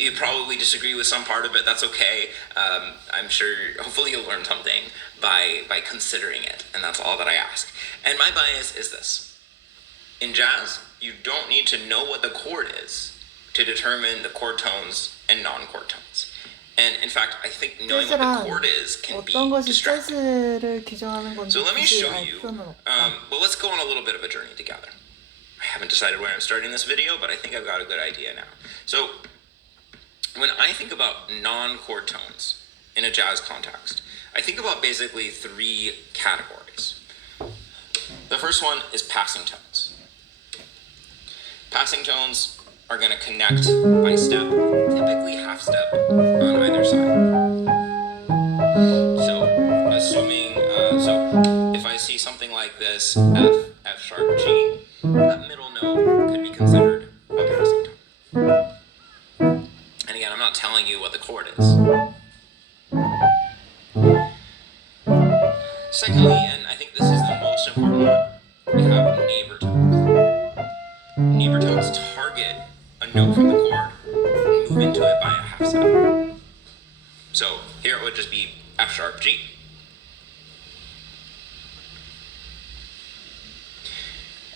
You probably disagree with some part of it. That's okay. I'm sure, hopefully you'll learn something by considering it, and that's all that I ask. And my bias is this. In jazz, you don't need to know what the chord is to determine the chord tones and non-chord tones. And in fact, I think knowing what the chord is can be distracting. So let me show you. Well, let's go on a little bit of a journey together. I haven't decided where I'm starting this video, but I think I've got a good idea now. So when I think about non-chord tones in a jazz context, I think about basically 3 categories. The first one is passing tones. Passing tones are going to connect by step, typically half step on either side. So assuming, so if I see something like this, F sharp, G, that middle note could be considered a passing tone. And again, I'm not telling you what the chord is. Secondly, and I think this is the most important one, we have neighbor tones. Neighbor tones target a note from the chord and move into it by a half step. So here it would just be F sharp, G.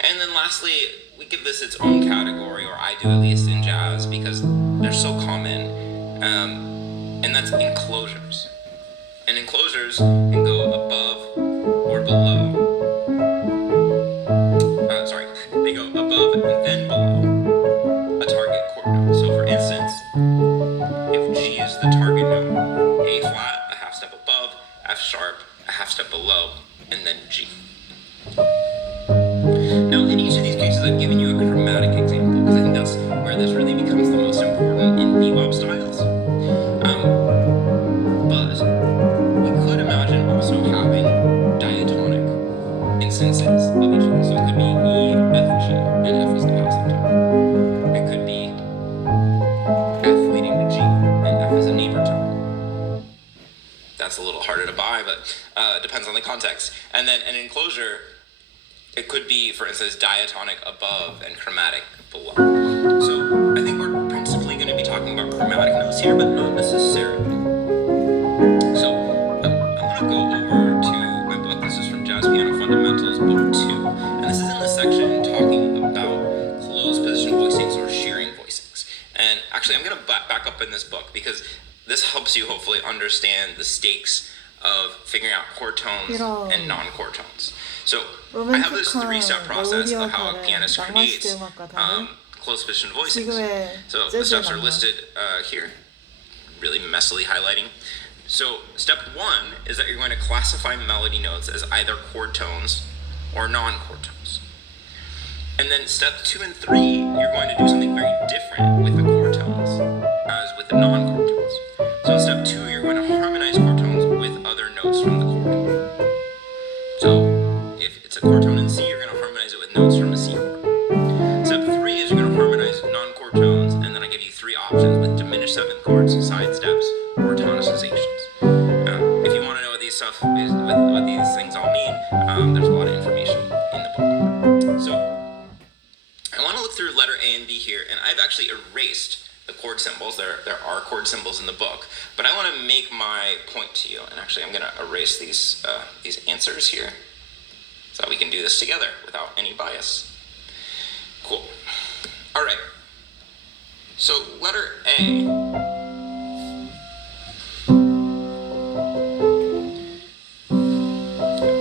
And then lastly, we give this its own category, or I do at least in jazz, because they're so common, and that's enclosures. And enclosures can go above or below. They go above and then below a target chord note. So for instance, if G is the target note, A flat, a half step above, F sharp, a half step below, and then G. Now, in each of these cases, I've given you a chromatic example, because I think that's where this really becomes the most important in bebop styles. But we could imagine also having diatonic instances of each of these. So it could be E, F, G, and F is the passing tone. It could be F leading to G, and F is a neighbor tone. That's a little harder to buy, but depends on the context. And then an enclosure, it could be, for instance, diatonic above and chromatic below. So I think we're principally going to be talking about chromatic notes here, but not necessarily. So I want to go over to my book. This is from Jazz Piano Fundamentals, Book 2. And this is in the section talking about closed position voicings or shearing voicings. And actually, I'm going to back up in this book, because this helps you hopefully understand the stakes of figuring out chord tones and non-chord tones. So I have this 3-step process of how a pianist creates closed position voicings. So the steps are listed here, really messily highlighting. So step 1 is that you're going to classify melody notes as either chord tones or non-chord tones. And then step 2 and 3, you're going to do something very different with the chord tones as with the non-chord tones. So in step 2, you're going to harmonize chord tones with other notes from the chord. So if it's a chord tone in C, you're going to harmonize it with notes from a C chord. Step 3 is you're going to harmonize non-chord tones, and then I give you 3 options with diminished 7th chords, side steps, or tonicizations. If you want to know what these what these things all mean, there's a lot of information in the book. So I want to look through letter A and B here, and I've actually erased the chord symbols. There are chord symbols in the book, but I want to make my point to you. And actually, I'm going to erase these answers here, so that we can do this together without any bias. Cool. All right. So letter A.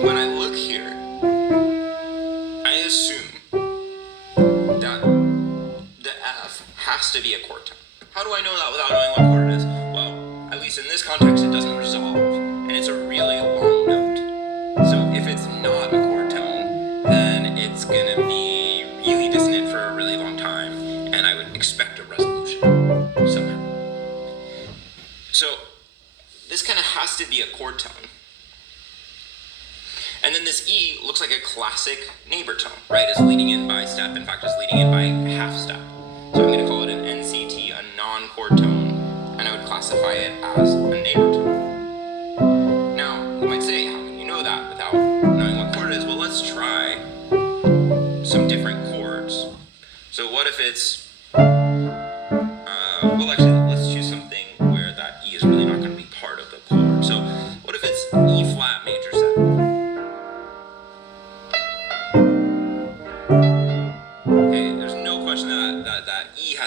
When I look here, I assume that the F has to be a chord tone. How do I know that without knowing what chord it is? Well, at least in this context, it doesn't resolve, and it's a really long note. So if it's not a chord tone, then it's going to be really dissonant for a really long time, and I would expect a resolution somehow. So this kind of has to be a chord tone. And then this E looks like a classic neighbor tone, right? It's leading in by step. In fact, it's leading in by half step. So I'm going to call it an NCT, a non-chord tone, and I would classify it as a neighbor tone. Now, you might say, how can you know that without knowing what chord it is? Well, let's try some different chords. So what if it's, well, actually, let's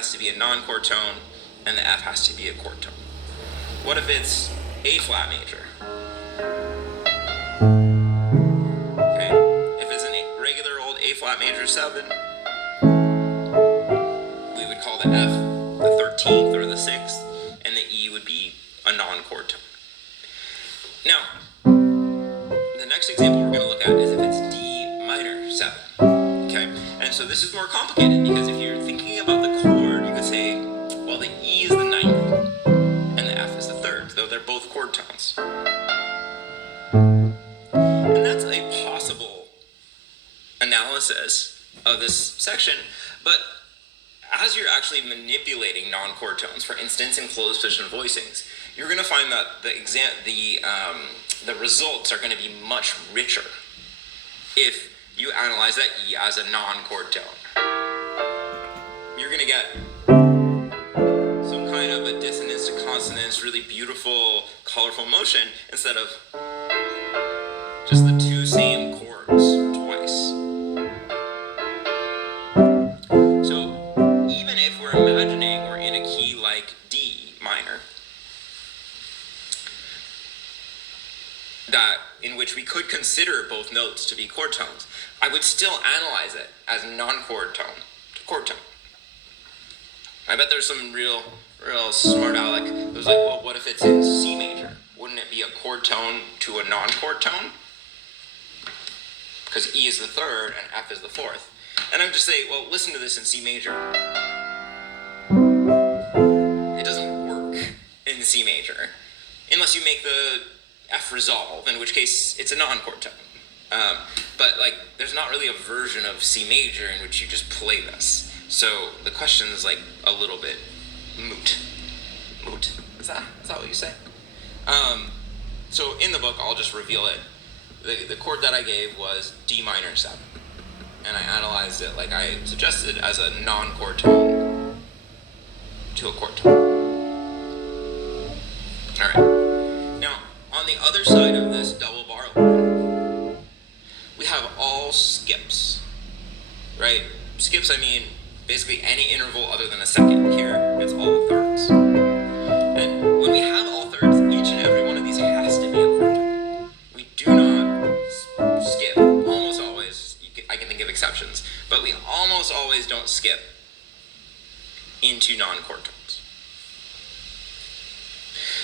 has to be a non-chord tone, and the F has to be a chord tone. What if it's A flat major? Okay, if it's a regular old A flat major 7, we would call the F the 13th or the 6th, and the E would be a non-chord tone. Now, the next example we're going to look at is if it's D minor 7. Okay, and so this is more complicated because if you're thinking about the chord, you could say, well, the E is the 9th and the F is the 3rd, though they're both chord tones. And that's a possible analysis of this section, but as you're actually manipulating non-chord tones, for instance, in closed position voicings, you're going to find that the results are going to be much richer if you analyze that E as a non-chord tone. You're going to get some kind of a dissonance to consonance, really beautiful, colorful motion, instead of just the two same chords twice. So even if we're imagining we're in a key like D minor, that in which we could consider both notes to be chord tones, I would still analyze it as non-chord tone to chord tone. I bet there's some real smart aleck who's like, well, what if it's in C major? Wouldn't it be a chord tone to a non-chord tone? Because E is the 3rd and F is the 4th. And I would just say, well, listen to this in C major. It doesn't work in C major unless you make the F resolve, in which case it's a non-chord tone. But like, there's not really a version of C major in which you just play this. So the question is like a little bit moot. Moot? Is that what you say? So in the book, I'll just reveal it. The chord that I gave was D minor 7. And I analyzed it like I suggested as a non-chord tone to a chord tone. All right. Now, on the other side of this double bar line, we have all skips, right? Skips, I mean, basically any interval other than a second. Here, it's all thirds. And when we have all thirds, each and every one of these has to be a chord tone. We do not skip, almost always. I can think of exceptions, but we almost always don't skip into non-chord tones.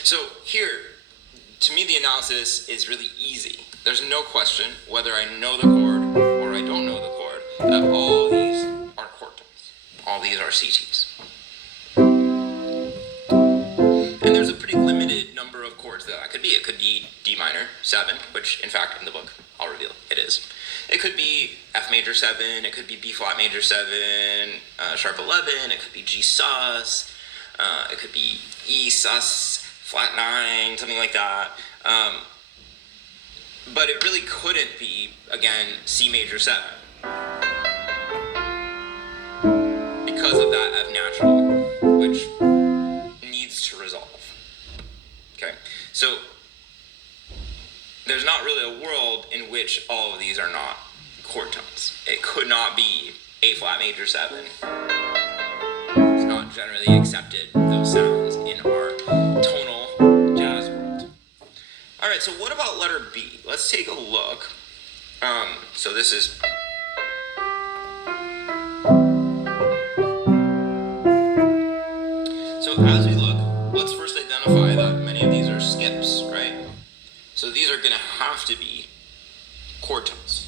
So here, to me, the analysis is really easy. There's no question, whether I know the chord or I don't know the chord, that all these are chord tones. All these are CTs. And there's a pretty limited number of chords that could be. It could be D minor 7, which in fact in the book I'll reveal it is. It could be F major 7, it could be B flat major 7, sharp 11, it could be G sus, it could be E sus, flat 9, something like that. But it really couldn't be, again, C major 7. Because of that F natural, which needs to resolve. Okay, so there's not really a world in which all of these are not chord tones. It could not be A flat major 7. It's not generally accepted, those sounds, in our tonal jazz world. All right, so what about letter B? Let's take a look. So this is... So as we look, let's first identify that many of these are skips, right? So these are going to have to be chord tones.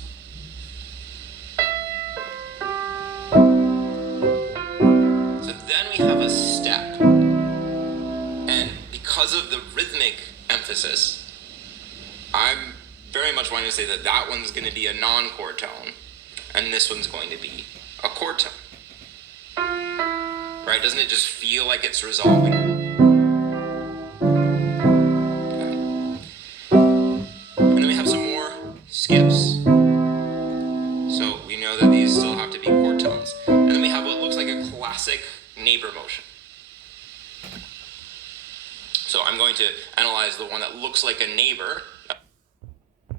So then we have a step. And because of the rhythmic emphasis, I'm very much wanting to say that that one's going to be a non-chord tone, and this one's going to be a chord tone. Right? Doesn't it just feel like it's resolving? Skips. So we know that these still have to be chord tones. And then we have what looks like a classic neighbor motion. So I'm going to analyze the one that looks like a neighbor